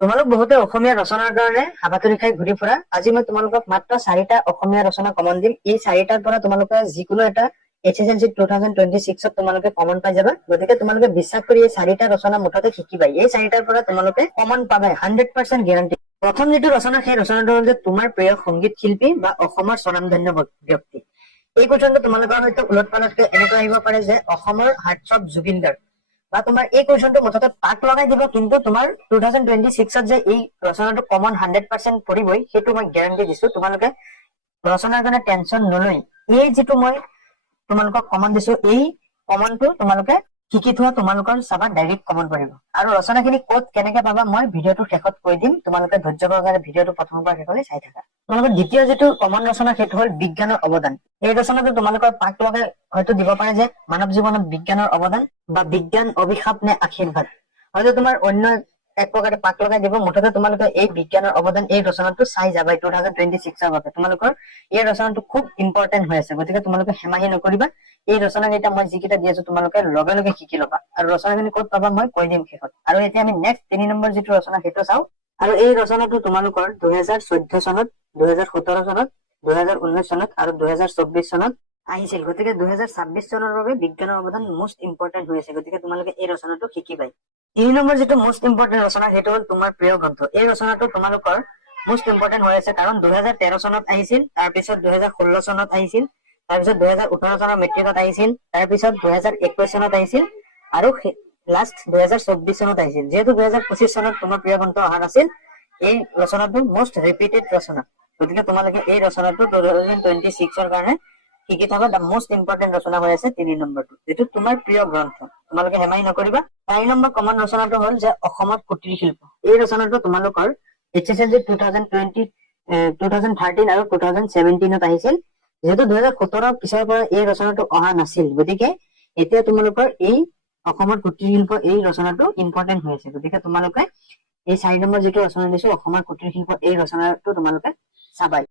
তোমালোক বহুতে অসমীয়া ৰচনাৰ কাৰণে হাবাথুৰি খাই ঘূৰি ফুৰা। আজি মই তোমালোকক মাত্ৰ 4টা অসমীয়া ৰচনা কমন দিম। এই 4টাৰ পৰা তোমালোকে যিকোনো এটা HSLC 2026 তোমালোকে কমন পাই যাবা। গতিকে তোমালোকে বিশ্বাস কৰি এই 4টা ৰচনা মুঠতে শিকিবাই। এই 4টাৰ পৰা তোমালোকে কমন পাবাই, 100% গেৰাণ্টি। প্ৰথম যিটো ৰচনা, সেই ৰচনাটো হ'ল যে তোমাৰ প্ৰিয় সংগীত শিল্পী বা অসমৰ স্বনামধন্য ব্যক্তি। এই কুৱেশ্যনটো তোমালোকৰ হয়তো উলট পালটকে এনেকৈ আহিব পাৰে যে অসমৰ হাৰ্টথ্ৰব জুবিন গাৰ্গ, বা তোমাৰ এই কুৱেশ্যনটো মুঠতে পাক লগাই দিব, কিন্তু তোমাৰ 2026 যে এই ৰচনাটো কমন 100% পৰিবই সেইটো মই গেৰাণ্টি দিছো। তোমালোকে ৰচনাৰ কাৰণে টেনচন নলৈ এই যিটো মই তোমালোকক কমন দিছো, এই কমনটো তোমালোকে শিকি থোৱা, তোমালোকৰ চাবা ডাইৰেক্ট কমন পৰিব। আৰু ৰচনাখিনি ক'ত কেনেকে পাবা মই ভিডিঅ'টোৰ শেষত কৈ দিম। তোমালোকে ধৈৰ্য সহকাৰে ভিডিঅ'টো প্ৰথমৰ পৰা শেষলৈ চাই থাকা। তোমালোকৰ দ্বিতীয় যিটো কমন ৰচনা সেইটো হ'ল বিজ্ঞানৰ অৱদান। এই ৰচনাটো তোমালোকৰ পাক লগাই হয়তো দিব পাৰে যে মানৱ জীৱনত বিজ্ঞানৰ অৱদান বা বিজ্ঞান অভিশাপ নে আশীৰ্বাদ। হয়তো তোমাৰ অন্য এক প্ৰকাৰে পাক লগাই দিব। মুঠতে তোমালোকে এই বিজ্ঞানৰ অৱদান এই ৰচনাটো চাই যাবা 2026ৰ বাবে। তোমালোকৰ এই ৰচনাটো খুব ইম্পৰ্টেন্ট হৈ আছে, গতিকে তোমালোকে হেমাহি নকৰিবা। এই ৰচনা কেইটা মই যিকেইটা দি আছো তোমালোকে লগে লগে শিকি ল'বা। আৰু ৰচনাখিনি ক'ত পাবা মই কৈ দিম শেষত। আৰু এতিয়া আমি নেক্সট 3 নম্বৰ যিটো ৰচনা সেইটো চাওঁ। আৰু এই ৰচনাটো তোমালোকৰ 2014 চনত, 2017 চনত, 2019 চনত আৰু 2024 চনত আহিছিল। গতিকে 2026 চনৰ বাবে বিজ্ঞানৰ অৱদান মোষ্ট ইম্পৰ্টেন্ট হৈ আছে। গতিকে তোমালোকে এই ৰচনাটো শিকিবাই। 3 নম্বৰ যিটো মোষ্ট ইম্পৰ্টেন্ট ৰচনা সেইটো হ'ল তোমাৰ প্ৰিয় গ্ৰন্থ। এই ৰচনাটো তোমালোকৰ মোষ্ট ইম্পৰ্টেন্ট হৈ আছে, কাৰণ 2013 চনত আহিছিল, তাৰপিছত 2016 চনত আহিছিল, তাৰপিছত 2018 চনৰ মেট্ৰিকত আহিছিল, তাৰপিছত 2021 চনত আহিছিল, আৰু লাষ্ট 2024 চনত আহিছিল। যিহেতু 2025 চনত তোমাৰ প্ৰিয় গ্ৰন্থ অহা নাছিল, এই ৰচনাটো মোষ্ট ৰিপিটেড ৰচনা। গতিকে তোমালোকে এই ৰচনাটো 2026ৰ কাৰণে শিকি থকা দ্য মোষ্ট ইম্পৰ্টেন্ট ৰচনা হৈ আছে 3 নম্বৰটো, যিটো তোমাৰ প্ৰিয় গ্ৰন্থ। তোমালোকে হেমাহি নকৰিবা। 4 নম্বৰ কমন ৰচনাটো হ'ল যে অসমত কুটিৰ শিল্প। এই ৰচনাটো তোমালোকৰ HSLC 2013 আৰু 2017ত আহিছিল। যিহেতু 2017 পিছৰ পৰা এই ৰচনাটো অহা নাছিল, গতিকে এতিয়া তোমালোকৰ এই অসমৰ কুটিৰ শিল্প এই ৰচনাটো ইম্পৰ্টেন্ট হৈ আছে। গতিকে তোমালোকে এই 4 নম্বৰ যিটো ৰচনা দিছো অসমৰ কুটিৰ শিল্প, এই ৰচনাটো তোমালোকে চাবাই।